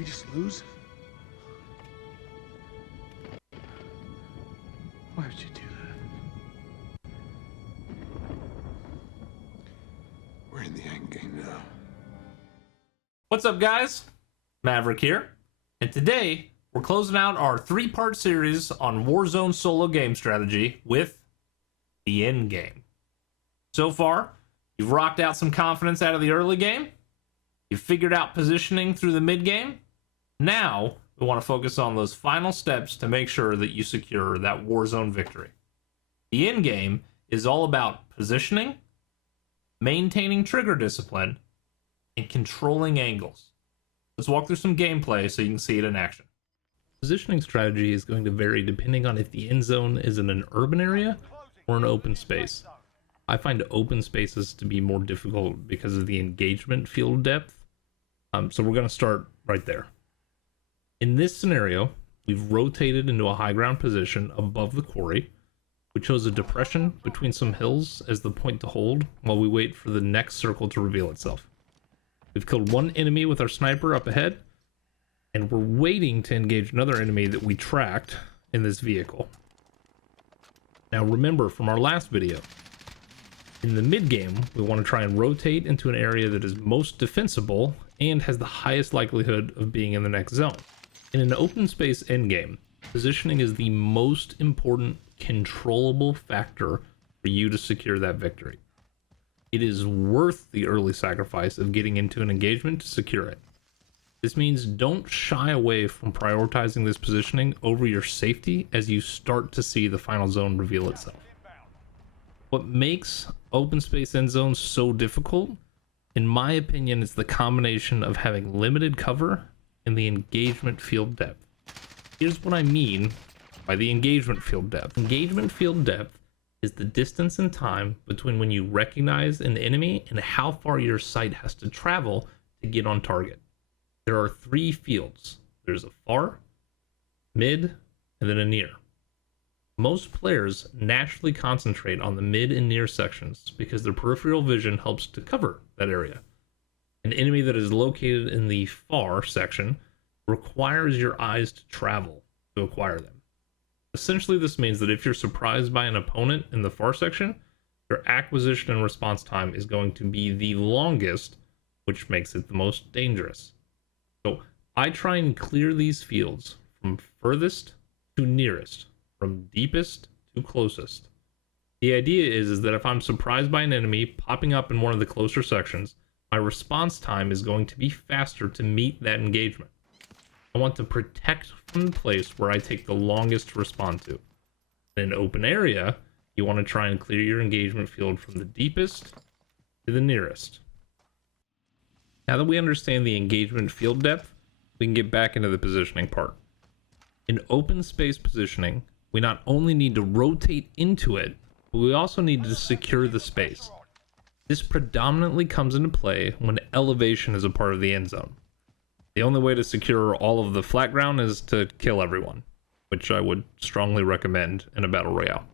we just lose? Why would you do that? We're in the end game now. What's up, guys? Maverick here, and today we're closing out our 3-part series on Warzone solo game strategy with the end game. So far, you've rocked out some confidence out of the early game, you've figured out positioning through the mid game. Now we want to focus on those final steps to make sure that you secure that Warzone victory. The end game is all about positioning, maintaining trigger discipline, and controlling angles. Let's walk through some gameplay so you can see it in action. Positioning strategy is going to vary depending on if the end zone is in an urban area or an open space. I find open spaces to be more difficult because of the engagement field depth. So we're going to start right there. In this scenario, we've rotated into a high ground position above the quarry. We chose a depression between some hills as the point to hold while we wait for the next circle to reveal itself. We've killed one enemy with our sniper up ahead, and we're waiting to engage another enemy that we tracked in this vehicle. Now remember from our last video, in the mid game, we want to try and rotate into an area that is most defensible and has the highest likelihood of being in the next zone. In an open space endgame, positioning is the most important controllable factor for you to secure that victory. It is worth the early sacrifice of getting into an engagement to secure it. This means don't shy away from prioritizing this positioning over your safety as you start to see the final zone reveal itself. What makes open space end zones so difficult, in my opinion, is the combination of having limited cover and the engagement field depth. Here's what I mean by the engagement field depth. Engagement field depth is the distance and time between when you recognize an enemy and how far your sight has to travel to get on target. There are 3 fields. There's a far, mid, and then a near. Most players naturally concentrate on the mid and near sections because their peripheral vision helps to cover that area. An enemy that is located in the far section requires your eyes to travel to acquire them. Essentially, this means that if you're surprised by an opponent in the far section, your acquisition and response time is going to be the longest, which makes it the most dangerous. So I try and clear these fields from furthest to nearest, from deepest to closest. The idea is that if I'm surprised by an enemy popping up in one of the closer sections, my response time is going to be faster to meet that engagement. I want to protect from the place where I take the longest to respond to. In an open area, you want to try and clear your engagement field from the deepest to the nearest. Now that we understand the engagement field depth, we can get back into the positioning part. In open space positioning, we not only need to rotate into it, but we also need to secure the space. This predominantly comes into play when elevation is a part of the end zone. The only way to secure all of the flat ground is to kill everyone, which I would strongly recommend in a battle royale.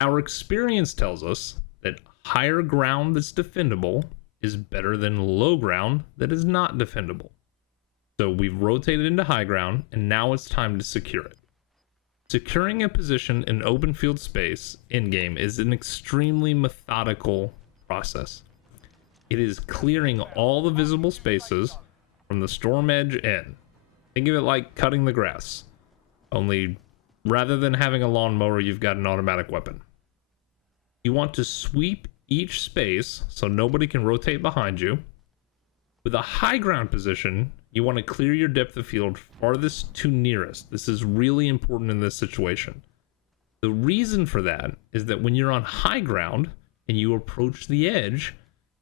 Our experience tells us that higher ground that's defendable is better than low ground that is not defendable. So we've rotated into high ground, and now it's time to secure it. Securing a position in open field space in-game is an extremely methodical process. It is clearing all the visible spaces from the storm edge in. Think of it like cutting the grass, only rather than having a lawnmower, you've got an automatic weapon. You want to sweep each space so nobody can rotate behind you. With a high ground position, you want to clear your depth of field farthest to nearest. This is really important in this situation. The reason for that is that when you're on high ground and you approach the edge,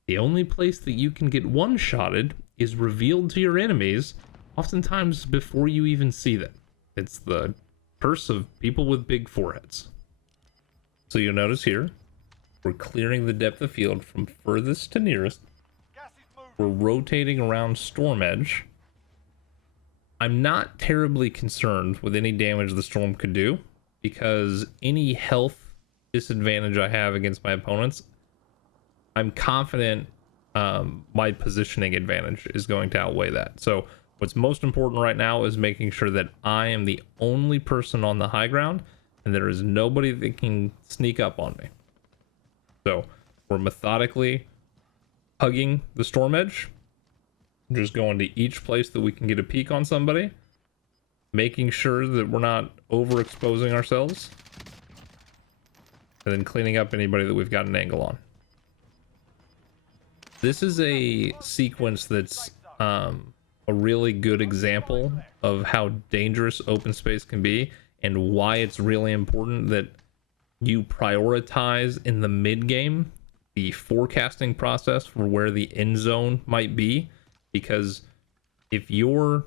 the only place that you can get one-shotted is revealed to your enemies, oftentimes before you even see them. It's the curse of people with big foreheads. So you'll notice here, we're clearing the depth of field from furthest to nearest. We're rotating around storm edge. I'm not terribly concerned with any damage the storm could do, because any health disadvantage I have against my opponents, I'm confident my positioning advantage is going to outweigh that. So What's most important right now is making sure that I am the only person on the high ground and there is nobody that can sneak up on me. So we're methodically hugging the storm edge, just going to each place that we can get a peek on somebody, making sure that we're not overexposing ourselves, and then cleaning up anybody that we've got an angle on. This is a sequence that's a really good example of how dangerous open space can be and why it's really important that you prioritize in the mid game the forecasting process for where the end zone might be, because if you're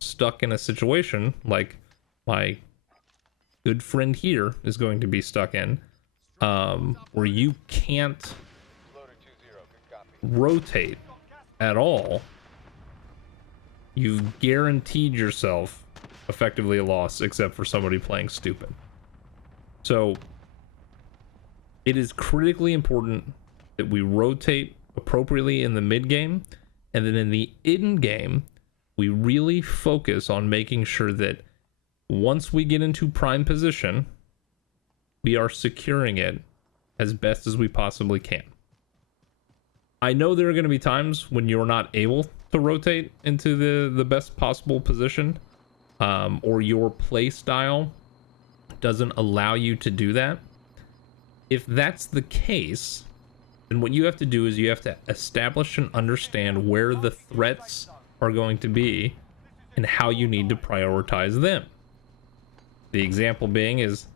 stuck in a situation like my good friend here is going to be stuck in, where you can't rotate at all, you've guaranteed yourself effectively a loss, except for somebody playing stupid. So it is critically important that we rotate appropriately in the mid game, and then in the end game we really focus on making sure that once we get into prime position, we are securing it as best as we possibly can. I know there are going to be times when you're not able to rotate into the best possible position, or your play style doesn't allow you to do that. If that's the case, then what you have to do is you have to establish and understand where the threats are going to be and how you need to prioritize them. The example being is,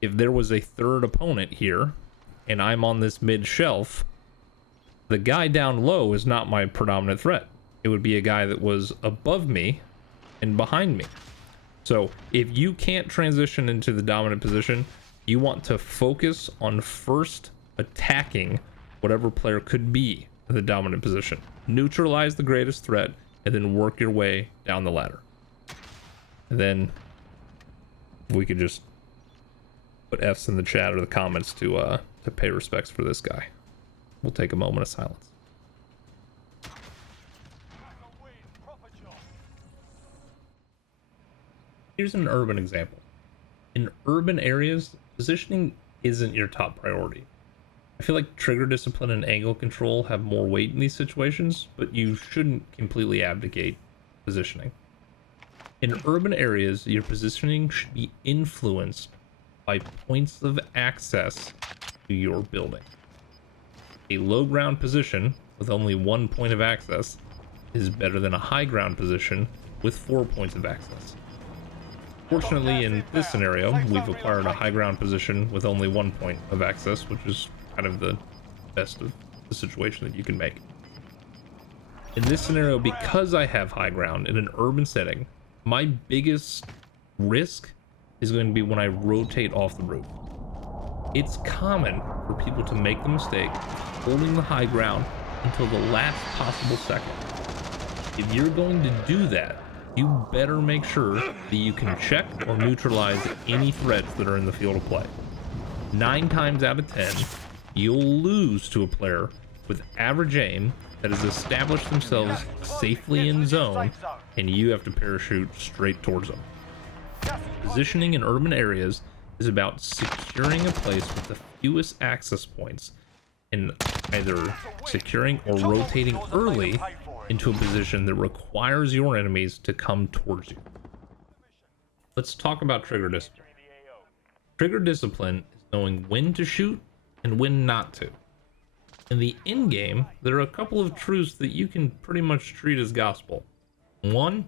if there was a third opponent here and I'm on this mid shelf, the guy down low is not my predominant threat. It would be a guy that was above me and behind me. So if you can't transition into the dominant position, you want to focus on first attacking whatever player could be in the dominant position. Neutralize the greatest threat and then work your way down the ladder. And then we could just put F's in the chat or the comments to pay respects for this guy. We'll take a moment of silence. Here's an urban example. In urban areas, positioning isn't your top priority. I feel like trigger discipline and angle control have more weight in these situations, but you shouldn't completely abdicate positioning. In urban areas, your positioning should be influenced by points of access to your building. A low ground position with only one point of access is better than a high ground position with 4 points of access. Fortunately, in this scenario, we've acquired a high ground position with only 1 point of access, which is kind of the best of the situation that you can make. In this scenario, because I have high ground in an urban setting, my biggest risk is going to be when I rotate off the roof. It's common for people to make the mistake of holding the high ground until the last possible second. If you're going to do that, you better make sure that you can check or neutralize any threats that are in the field of play. 9 times out of 10, you'll lose to a player with average aim that has established themselves safely in zone, and you have to parachute straight towards them. Positioning in urban areas is about securing a place with the fewest access points and either securing or rotating early into a position that requires your enemies to come towards you. Let's talk about trigger discipline. Trigger discipline is knowing when to shoot and when not to. In the end game, there are a couple of truths that you can pretty much treat as gospel. 1,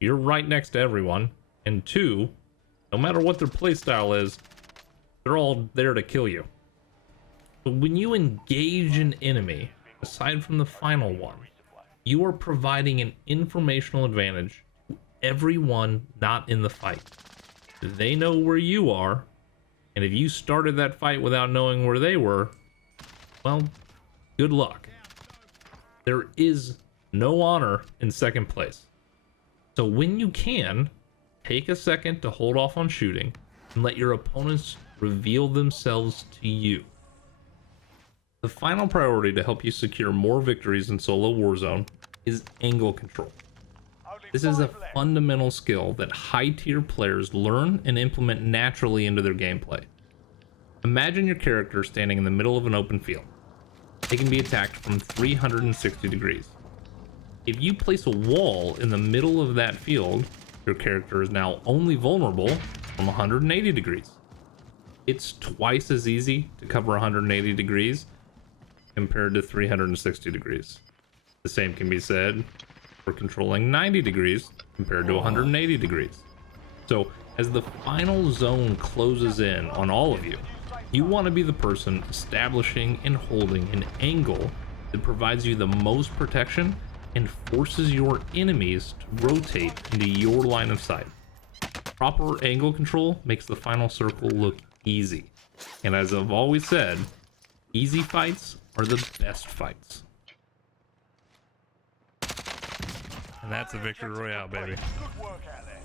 you're right next to everyone, and 2, no matter what their playstyle is, they're all there to kill you. But when you engage an enemy, aside from the final one, you are providing an informational advantage to everyone not in the fight. They know where you are, and if you started that fight without knowing where they were, well, good luck. There is no honor in second place. So when you can, take a second to hold off on shooting and let your opponents reveal themselves to you. The final priority to help you secure more victories in solo Warzone is angle control. This is a fundamental skill that high-tier players learn and implement naturally into their gameplay. Imagine your character standing in the middle of an open field. They can be attacked from 360 degrees. If you place a wall in the middle of that field, your character is now only vulnerable from 180 degrees. It's twice as easy to cover 180 degrees compared to 360 degrees. The same can be said for controlling 90 degrees compared to 180 degrees. So as the final zone closes in on all of you, you want to be the person establishing and holding an angle that provides you the most protection and forces your enemies to rotate into your line of sight. Proper angle control makes the final circle look easy. And as I've always said, easy fights are the best fights. And that's a victory royale, baby. Good work out there.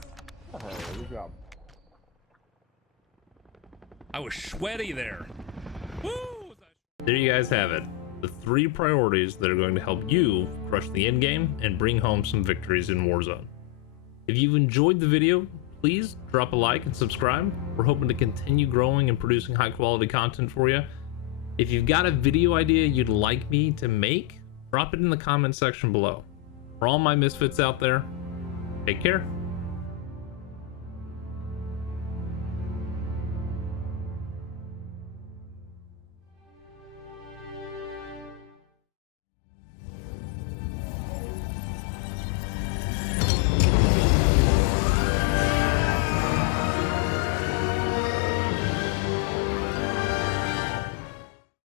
Oh, good job. I was sweaty there. Woo! There you guys have it. The 3 priorities that are going to help you crush the end game and bring home some victories in Warzone. If you've enjoyed the video, please drop a like and subscribe. We're hoping to continue growing and producing high quality content for you. If you've got a video idea you'd like me to make, drop it in the comment section below. For all my misfits out there, take care.